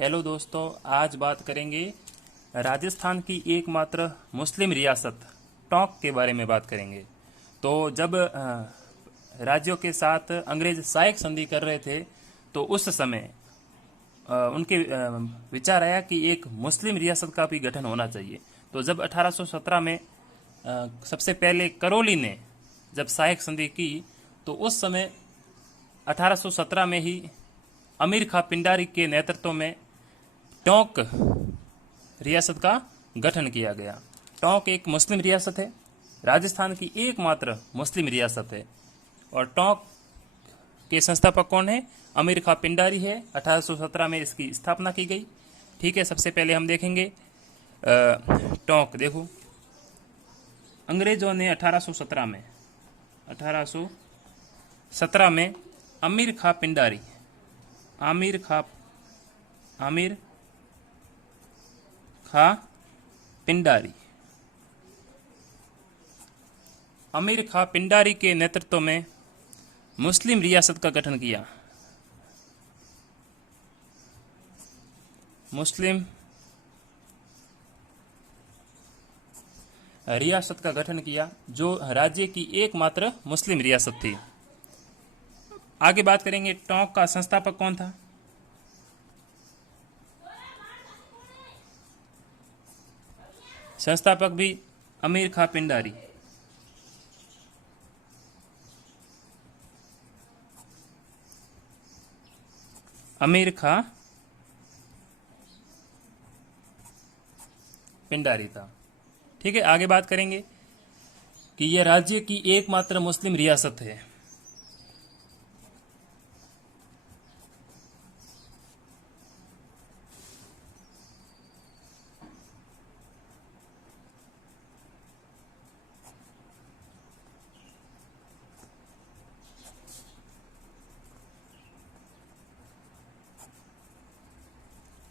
Hello दोस्तों, आज बात करेंगे राजस्थान की एकमात्र मुस्लिम रियासत टोंक के बारे में बात करेंगे। तो जब राज्यों के साथ अंग्रेज सहायक संधि कर रहे थे तो उस समय उनके विचार आया कि एक मुस्लिम रियासत का भी गठन होना चाहिए। तो जब 1817 में सबसे पहले करौली ने जब सहायक संधि की तो उस समय 1817 में ही अमीर खां पिंडारी के नेतृत्व में टोंक रियासत का गठन किया गया। टोंक एक मुस्लिम रियासत है, राजस्थान की एकमात्र मुस्लिम रियासत है। और टोंक के संस्थापक कौन है? अमीर खां पिंडारी है। 1817 में इसकी स्थापना की गई। ठीक है, सबसे पहले हम देखेंगे टोंक। देखो, अंग्रेजों ने 1817 में अमीर खां पिंडारी अमीर खां पिंडारी के नेतृत्व में मुस्लिम रियासत का गठन किया। मुस्लिम रियासत का गठन किया जो राज्य की एकमात्र मुस्लिम रियासत थी। आगे बात करेंगे टोंक का संस्थापक कौन था? संस्थापक भी अमीर खां पिंडारी। अमीर खां पिंडारी था। ठीक है, आगे बात करेंगे कि यह राज्य की एकमात्र मुस्लिम रियासत है।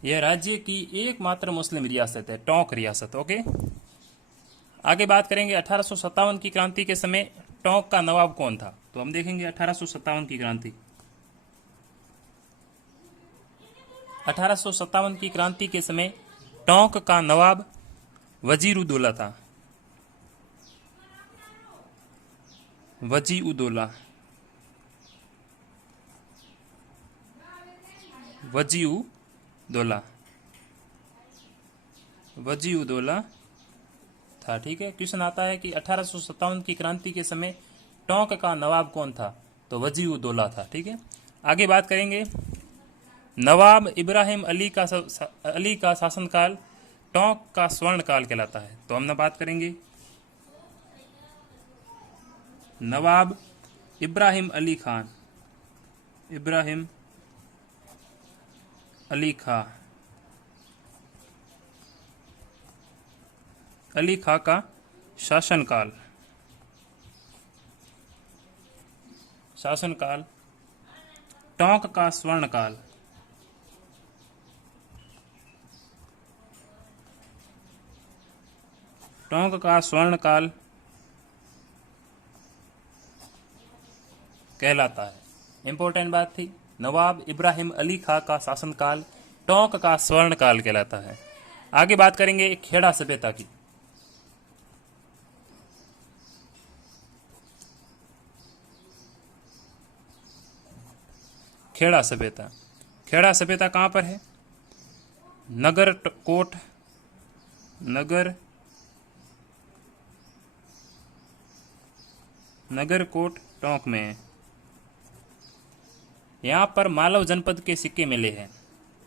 यह राज्य की एकमात्र मुस्लिम रियासत है, टोंक रियासत। ओके, आगे बात करेंगे 1857 की क्रांति के समय टोंक का नवाब कौन था। तो हम देखेंगे 1857 की क्रांति। 1857 की क्रांति के समय टोंक का नवाब वजीर-उद-दौला था। वजी-उद-दौला था। ठीक है, क्वेश्चन आता है कि 1857 की क्रांति के समय टोंक का नवाब कौन था? तो वजी-उद-दौला था। ठीक है, आगे बात करेंगे नवाब इब्राहिम अली का शासनकाल टोंक का स्वर्ण काल कहलाता है। तो हम बात करेंगे नवाब इब्राहिम अली खां का शासनकाल टोंक का स्वर्ण काल। टोंक का स्वर्ण काल कहलाता है। इंपॉर्टेंट बात थी, नवाब इब्राहिम अली खां का शासनकाल टोंक का स्वर्ण काल कहलाता है। आगे बात करेंगे खेड़ा सभ्यता की। खेड़ा सभ्यता कहां पर है? नगरकोट टोंक में है। यहां पर मालव जनपद के सिक्के मिले हैं।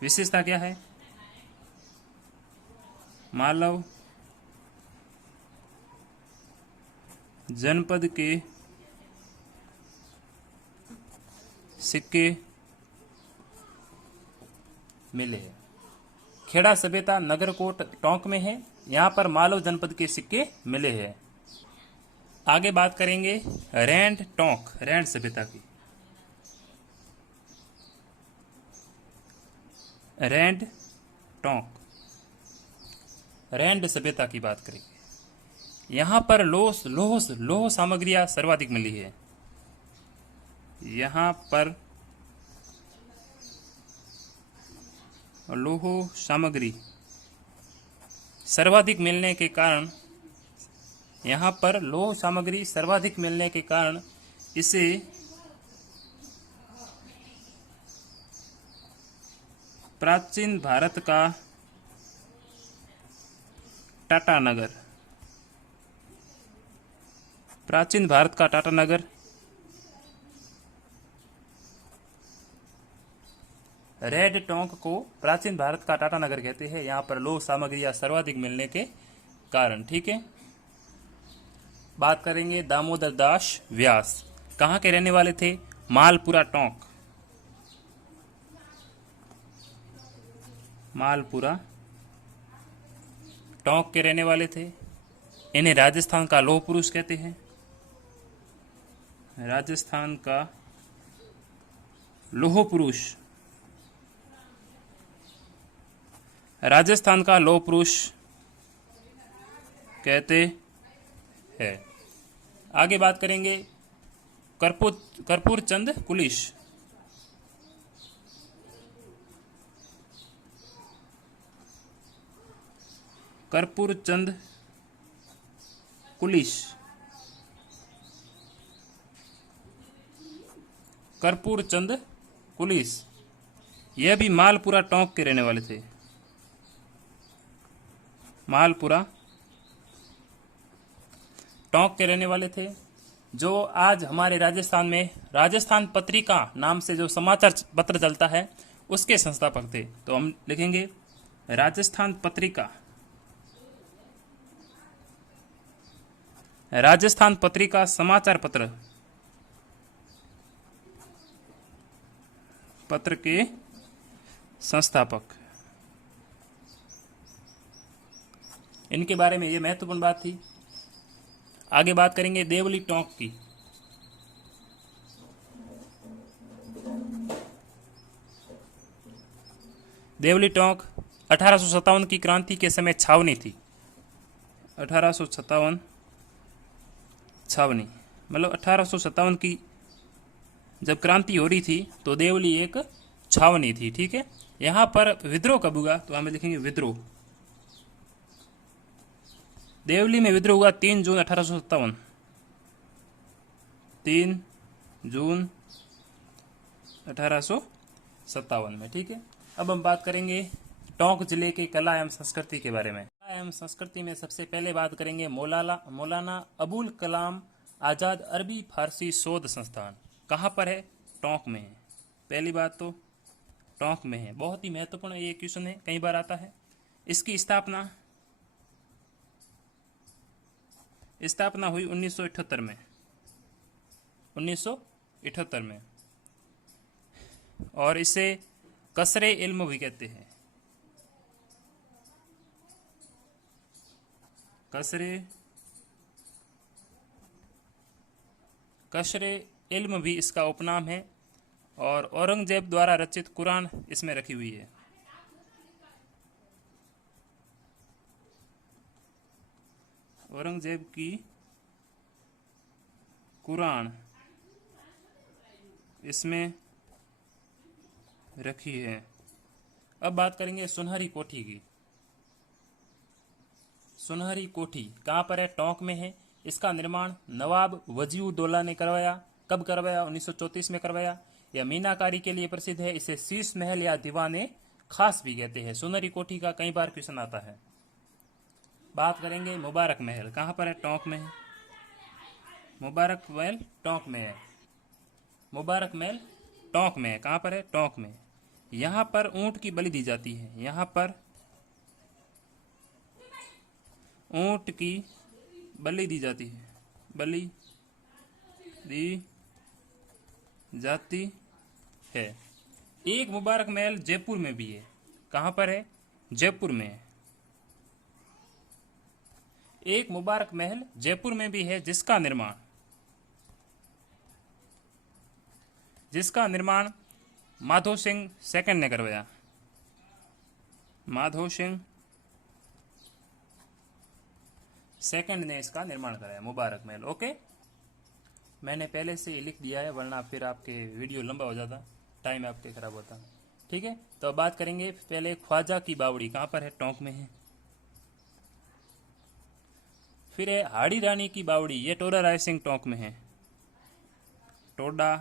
विशेषता क्या है? मालव जनपद के सिक्के मिले हैं। खेड़ा सभ्यता नगरकोट टोंक में है। यहां पर मालव जनपद के सिक्के मिले हैं। आगे बात करेंगे रैंड सभ्यता की। रैंड सभ्यता की बात करेंगे। यहां पर लोह सामग्रियां सर्वाधिक मिली है। यहाँ पर लौह सामग्री सर्वाधिक मिलने के कारण, यहाँ पर लौह सामग्री सर्वाधिक मिलने के कारण इसे प्राचीन भारत का टाटा नगर, प्राचीन भारत का टाटा नगर, रेड टोंक को प्राचीन भारत का टाटा नगर कहते हैं, यहाँ पर लौह सामग्रियां सर्वाधिक मिलने के कारण। ठीक है, बात करेंगे दामोदर दास व्यास, कहाँ के रहने वाले थे? मालपुरा टोंक, मालपुरा टोंक के रहने वाले थे। इन्हें राजस्थान का लौह पुरुष कहते हैं, राजस्थान का लौह पुरुष, राजस्थान का लौह पुरुष कहते हैं। आगे बात करेंगे कर्पूर चंद कुलिश, कर्पूर चंद कुलिश, कर्पूर चंद कुलिश, यह भी मालपुरा टोंक के रहने वाले थे, मालपुरा टोंक के रहने वाले थे। जो आज हमारे राजस्थान में राजस्थान पत्रिका नाम से जो समाचार पत्र चलता है उसके संस्थापक थे। तो हम लिखेंगे राजस्थान पत्रिका, राजस्थान पत्रिका समाचार पत्र, पत्र के संस्थापक। इनके बारे में ये महत्वपूर्ण बात थी। आगे बात करेंगे देवली टोंक की। देवली टोंक 1857 की क्रांति के समय छावनी थी, 1857 छावनी, मतलब 1857 की जब क्रांति हो रही थी तो देवली एक छावनी थी। ठीक है, यहाँ पर विद्रोह कब हुआ? तो हमें लिखेंगे विद्रोह, देवली में विद्रोह हुआ 3 जून 1857, 3 जून 1857 में। ठीक है, अब हम बात करेंगे टोंक जिले के कला एवं संस्कृति के बारे में। कला एवं संस्कृति में सबसे पहले बात करेंगे मौलाना अबुल कलाम आज़ाद अरबी फारसी शोध संस्थान। कहाँ पर है? टोंक में है। पहली बात तो टोंक में है, बहुत ही महत्वपूर्ण ये क्वेश्चन है, कई बार आता है। इसकी स्थापना हुई 1978 में, 1978 में, और इसे कसरे इल्म भी कहते हैं, कसरे इल्म भी इसका उपनाम है। और औरंगजेब द्वारा रचित कुरान इसमें रखी हुई है, औरंगजेब की कुरान इसमें रखी है। अब बात करेंगे सुनहरी कोठी की। सुनहरी कोठी कहाँ पर है? टोंक में है। इसका निर्माण नवाब वजीउद्दौला ने करवाया। कब करवाया? 1934 में करवाया। यह मीनाकारी के लिए प्रसिद्ध है। इसे शीश महल या दीवाने खास भी कहते हैं। सुनहरी कोठी का कई बार क्वेश्चन आता है। बात करेंगे मुबारक महल, कहाँ पर है? टोंक में है। मुबारक महल टोंक में है। मुबारक महल टोंक में है। कहाँ पर है? टोंक में। यहाँ पर ऊंट की बलि दी जाती है। यहाँ पर ऊंट की बलि दी जाती है, बलि दी जाती है। एक मुबारक महल जयपुर में भी है। कहाँ पर है? जयपुर में है। एक मुबारक महल जयपुर में भी है, जिसका निर्माण माधो सिंह सेकंड ने करवाया। माधो सिंह सेकंड ने इसका निर्माण कराया, मुबारक महल। ओके, मैंने पहले से ही लिख दिया है, वरना फिर आपके वीडियो लंबा हो जाता, टाइम आपके खराब होता। ठीक है, तो अब बात करेंगे पहले ख्वाजा की बावड़ी कहाँ पर है, टोंक में है। फिर है हाड़ी रानी की बावड़ी, ये टोडा रायसिंह टोंक में है, टोडा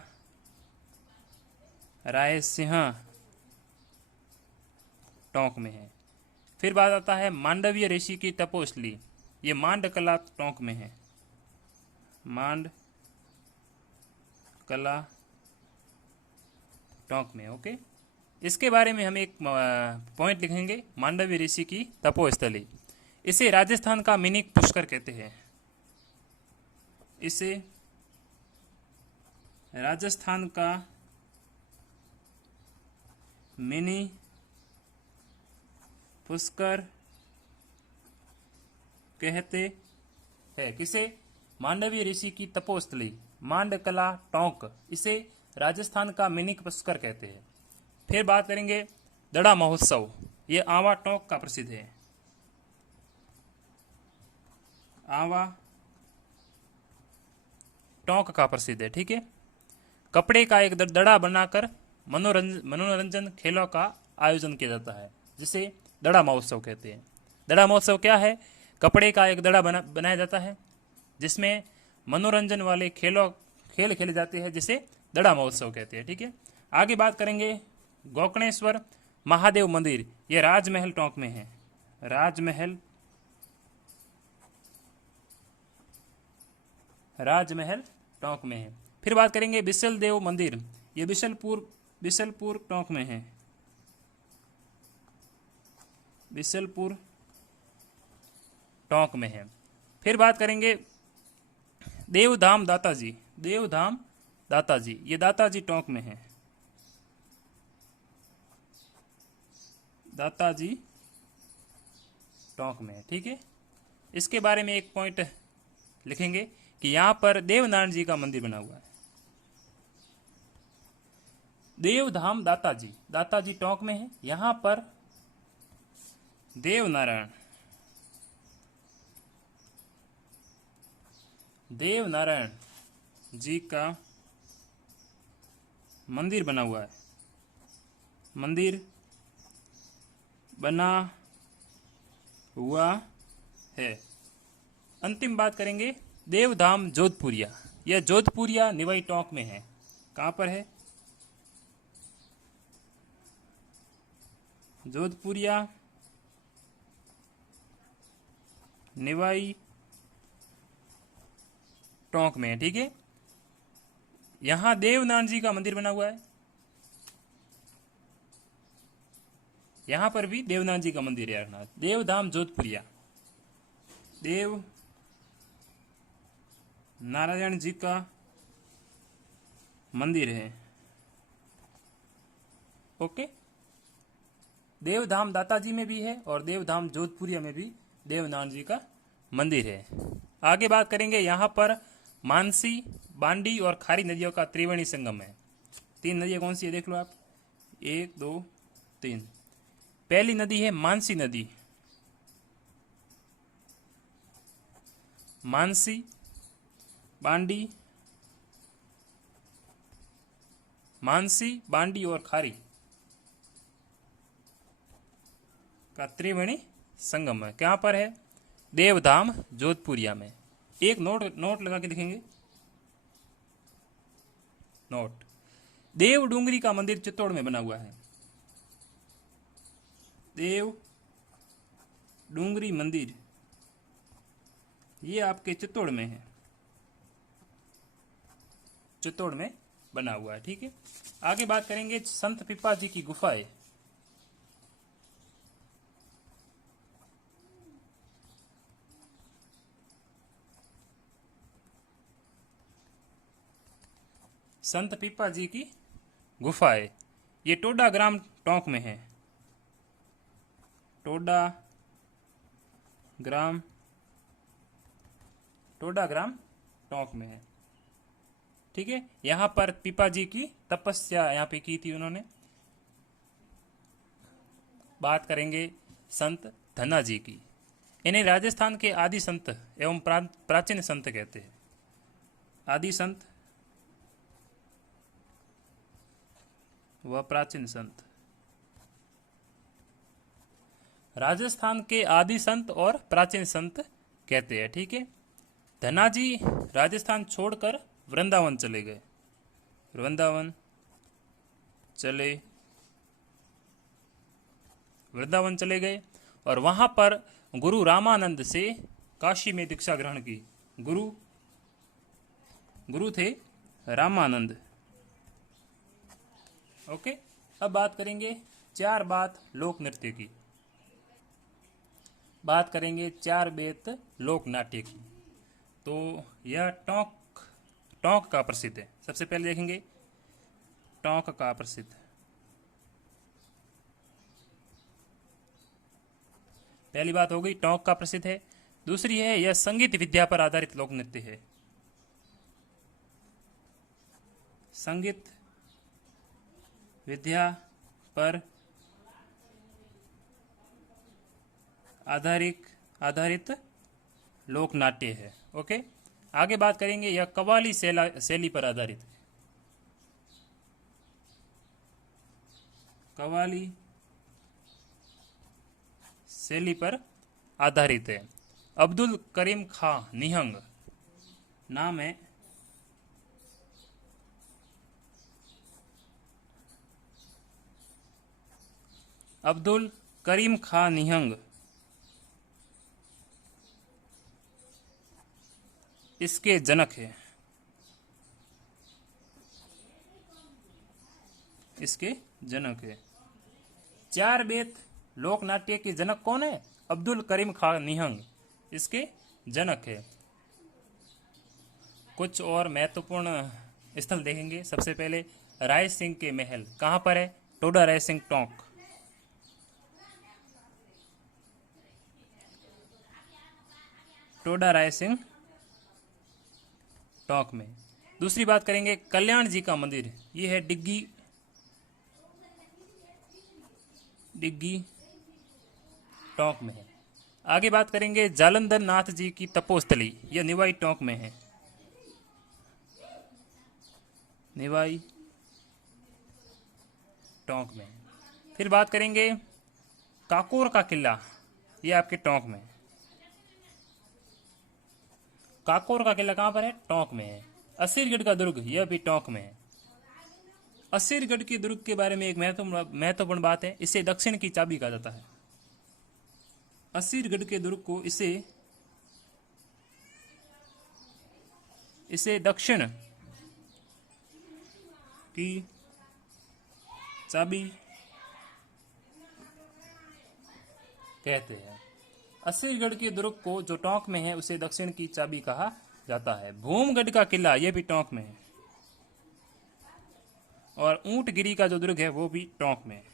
रायसिंह टोंक में है। फिर बात आता है मांडवीय ऋषि की तपोस्थली, ये मांड कला टोंक में है, मांड कला टोंक में। ओके, इसके बारे में हम एक पॉइंट लिखेंगे, मांडवी ऋषि की तपोस्थली। इसे राजस्थान का मिनी पुष्कर कहते हैं, इसे राजस्थान का मिनी पुष्कर कहते हैं। किसे, मांडवी ऋषि की तपोस्थली मांडकला टोंक, इसे राजस्थान का मिनी पुष्कर कहते हैं। फिर बात करेंगे दड़ा महोत्सव, ये आवा टोंक का प्रसिद्ध है, आवा टोंक का प्रसिद्ध है। ठीक है, कपड़े का एक दड़ा बनाकर मनोरंजन खेलों का आयोजन किया जाता है, जिसे दड़ा महोत्सव कहते हैं। दड़ा महोत्सव क्या है, कपड़े का एक दड़ा बनाया जाता है जिसमें मनोरंजन वाले खेल खेले जाते हैं, जिसे दड़ा महोत्सव कहते हैं। ठीक है, आगे बात करेंगे गोकर्णेश्वर महादेव मंदिर, यह राजमहल टोंक में है, राजमहल टोंक में है। फिर बात करेंगे बिसल देव मंदिर, यह बिशलपुर टोंक में है, बिशलपुर टोंक में है। फिर बात करेंगे देवधाम दाताजी, ये दाताजी टोंक में है, दाताजी टोंक में है। ठीक है, इसके बारे में एक पॉइंट लिखेंगे कि यहां पर देवनारायण जी का मंदिर बना हुआ है, देवधाम दाताजी टोंक में है। यहां पर देवनारायण जी का मंदिर बना हुआ है, मंदिर बना हुआ है। अंतिम बात करेंगे देवधाम जोधपुरिया, यह जोधपुरिया निवाई टोंक में है। कहां पर है, जोधपुरिया निवाई टोंक में है। ठीक है, यहां देवनारायण जी का मंदिर बना हुआ है, यहां पर भी देवनारायण जी का मंदिर है। देवधाम जोधपुरिया, देव नारायण जी का मंदिर है। ओके, देवधाम दाताजी में भी है और देवधाम जोधपुरिया में भी देवनारायण जी का मंदिर है। आगे बात करेंगे, यहां पर मानसी, बांडी और खारी नदियों का त्रिवेणी संगम है। 3 नदियां कौन सी है देख लो आप, 1 2 3। पहली नदी है मानसी नदी, मानसी बांडी और खारी का त्रिवेणी संगम है। कहां पर है, देवधाम जोधपुरिया में। एक नोट लगा के लिखेंगे, नोट। देव डूंगरी का मंदिर चित्तौड़ में बना हुआ है, देव डूंगरी मंदिर, ये आपके चित्तौड़ में है, चित्तौड़ में बना हुआ है। ठीक है, आगे बात करेंगे संत पिपा जी की गुफाएं। संत पिपा जी की गुफाएं, ये टोडा ग्राम टोंक में है, टोडा ग्राम टोंक में है। ठीक है, यहां पर पिपा जी की तपस्या यहां पे की थी उन्होंने। बात करेंगे संत धना जी की, इन्हें राजस्थान के आदि संत एवं प्राचीन संत कहते हैं, आदि संत व प्राचीन संत। राजस्थान के आदि संत और प्राचीन संत कहते हैं। ठीक है। धनाजी राजस्थान छोड़कर वृंदावन चले गए। वृंदावन चले वृंदावन चले गए और वहां पर गुरु रामानंद से काशी में दीक्षा ग्रहण की। गुरु थे रामानंद। ओके। अब बात करेंगे चार बात लोक नृत्य की। बात करेंगे चार बेत लोक नाट्य की। तो यह टोंक का प्रसिद्ध है। सबसे पहले देखेंगे टोंक का प्रसिद्ध। पहली बात हो गई टोंक का प्रसिद्ध है। दूसरी है यह संगीत विद्या पर आधारित लोक नृत्य है। संगीत विद्या पर आधारित लोक नाट्य है। ओके। आगे बात करेंगे यह कव्वाली शैली पर आधारित है। कव्वाली शैली पर आधारित है। अब्दुल करीम खां निहंग नाम है। अब्दुल करीम खां निहंग इसके जनक है। इसके जनक है। चार बेत लोक नाट्य के जनक कौन है? अब्दुल करीम खां निहंग इसके जनक है। कुछ और महत्वपूर्ण स्थल देखेंगे। सबसे पहले राय सिंह के महल कहाँ पर है? टोडा राय सिंह टोंक। टोडा राय सिंह टोंक में। दूसरी बात करेंगे कल्याण जी का मंदिर, ये है डिग्गी टोंक में है। आगे बात करेंगे जालंधर नाथ जी की तपोस्थली, यह निवाई टोंक में है। निवाई टोंक में। फिर बात करेंगे काकोर का किला, यह आपके टोंक में है। काकोर का किला कहां पर है? टोंक में है। असीरगढ़ का दुर्ग, यह भी टोंक में है। असीरगढ़ के दुर्ग के बारे में एक महत्वपूर्ण बात है, इसे दक्षिण की चाबी कहा जाता है। असीरगढ़ के दुर्ग को इसे दक्षिण की चाबी कहते हैं। असीरगढ़ के दुर्ग को जो टोंक में है उसे दक्षिण की चाबी कहा जाता है। भूमगढ़ का किला, यह भी टोंक में है। और ऊंटगिरी का जो दुर्ग है वो भी टोंक में है।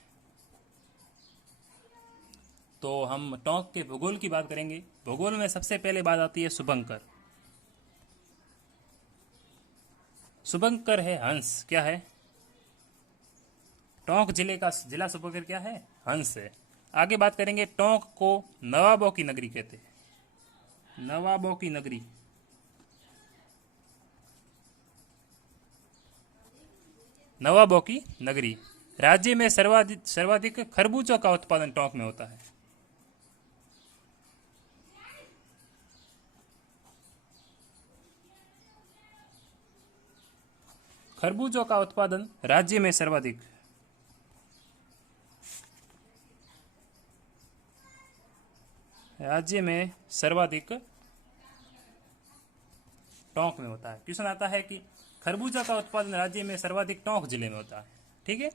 तो हम टोंक के भूगोल की बात करेंगे। भूगोल में सबसे पहले बात आती है शुभंकर। शुभंकर है हंस। क्या है? टोंक जिले का जिला शुभंकर क्या है? हंस है। आगे बात करेंगे टोंक को नवाबों की नगरी कहते हैं। नवाबों की नगरी। नवाबों की नगरी। राज्य में सर्वाधिक खरबूजों का उत्पादन टोंक में होता है। खरबूजों का उत्पादन राज्य में सर्वाधिक टोंक में होता है। क्वेश्चन आता है कि खरबूजा का उत्पादन राज्य में सर्वाधिक टोंक जिले में होता है। ठीक है।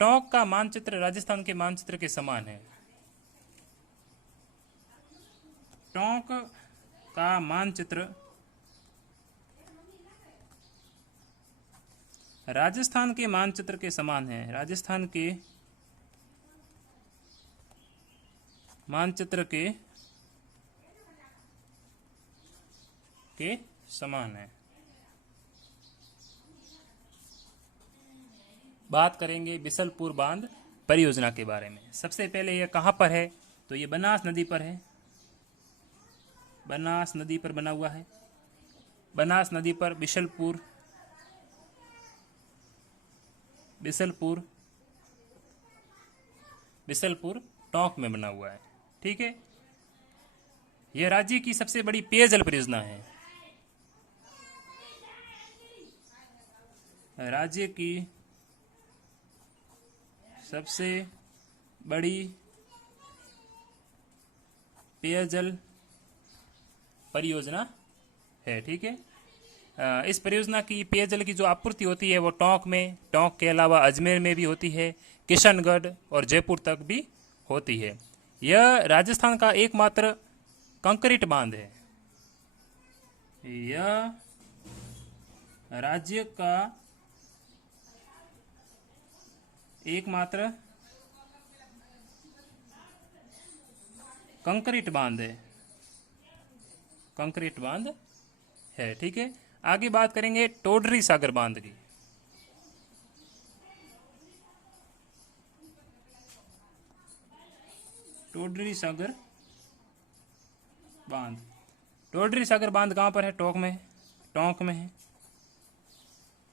टोंक का मानचित्र राजस्थान के मानचित्र के समान है। टोंक का मानचित्र राजस्थान के मानचित्र के समान है। राजस्थान के मानचित्र के समान है। बात करेंगे बिसलपुर बांध परियोजना के बारे में। सबसे पहले यह कहां पर है? तो यह बनास नदी पर है। बनास नदी पर बना हुआ है। बनास नदी पर बिसलपुर टोंक में बना हुआ है। ठीक है, यह राज्य की सबसे बड़ी पेयजल परियोजना है। राज्य की सबसे बड़ी पेयजल परियोजना है। ठीक है, इस परियोजना की पेयजल की जो आपूर्ति होती है वो टोंक में, टोंक के अलावा अजमेर में भी होती है, किशनगढ़ और जयपुर तक भी होती है। यह राजस्थान का एकमात्र कंक्रीट बांध है। यह राज्य का एकमात्र कंक्रीट बांध है, कंक्रीट बांध है। ठीक है, आगे बात करेंगे टोडरी सागर बांध की। टोडरी सागर बांध, टोडरी सागर बांध कहाँ पर है? टोंक में, टोंक में है।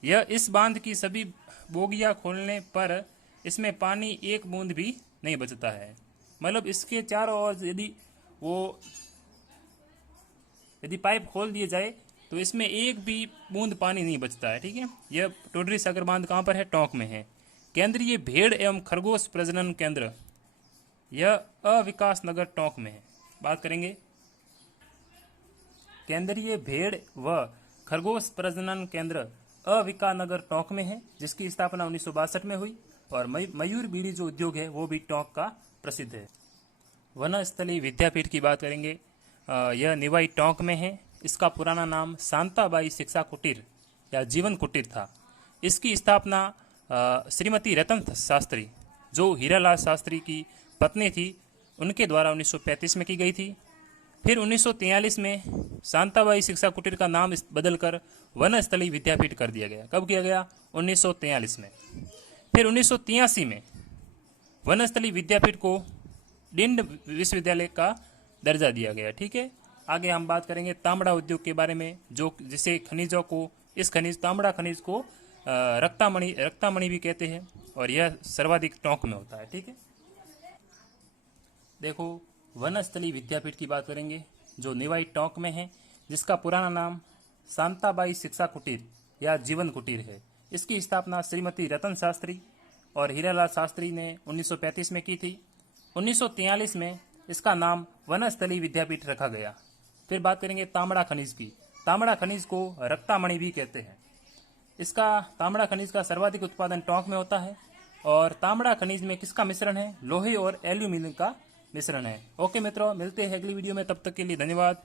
यह इस बांध की सभी बोगियां खोलने पर इसमें पानी एक बूंद भी नहीं बचता है। मतलब इसके चारों ओर यदि पाइप खोल दिए जाए तो इसमें एक भी बूंद पानी नहीं बचता है। ठीक है, यह टोडरी सागर बांध कहाँ पर है? टोंक में है। केंद्रीय भेड़ एवं खरगोश प्रजनन केंद्र, यह अविकास नगर टोंक में है। बात करेंगे केंद्रीय भेड़ व खरगोश प्रजनन केंद्र अविका नगर टोंक में है, जिसकी स्थापना 1962 में हुई। और मयूर बीड़ी जो उद्योग है वो भी टोंक का प्रसिद्ध है। वनस्थली विद्यापीठ की बात करेंगे, यह निवाई टोंक में है। इसका पुराना नाम शांताबाई शिक्षा कुटीर या जीवन कुटीर था। इसकी स्थापना श्रीमती रतन शास्त्री, जो हीरालाल शास्त्री की पत्नी थी, उनके द्वारा 1935 में की गई थी। फिर 1943 में शांताबाई शिक्षा कुटीर का नाम बदलकर वनस्थली विद्यापीठ कर दिया गया। कब किया गया? 1943 में। फिर 1983 में वनस्थली विद्यापीठ को डीम्ड विश्वविद्यालय का दर्जा दिया गया। ठीक है, आगे हम बात करेंगे तांबड़ा उद्योग के बारे में, जो जिसे खनिजों को, इस खनिज तांबड़ा खनिज को रक्तामणि भी कहते हैं, और यह सर्वाधिक टोंक में होता है। ठीक है, देखो वनस्थली विद्यापीठ की बात करेंगे जो निवाई टोंक में है, जिसका पुराना नाम शांताबाई शिक्षा कुटीर या जीवन कुटीर है। इसकी स्थापना श्रीमती रतन शास्त्री और हीरालाल शास्त्री ने 1935 में की थी। 1943 में इसका नाम वनस्थली विद्यापीठ रखा गया। फिर बात करेंगे तांबड़ा खनिज की। तांबड़ा खनिज को रक्तामणि भी कहते हैं। इसका तांबड़ा खनिज का सर्वाधिक उत्पादन टोंक में होता है। और तांबड़ा खनिज में किसका मिश्रण है? लोहे और एल्यूमिनियम का मिश्रण है। ओके मित्रों, मिलते हैं अगली वीडियो में, तब तक के लिए धन्यवाद।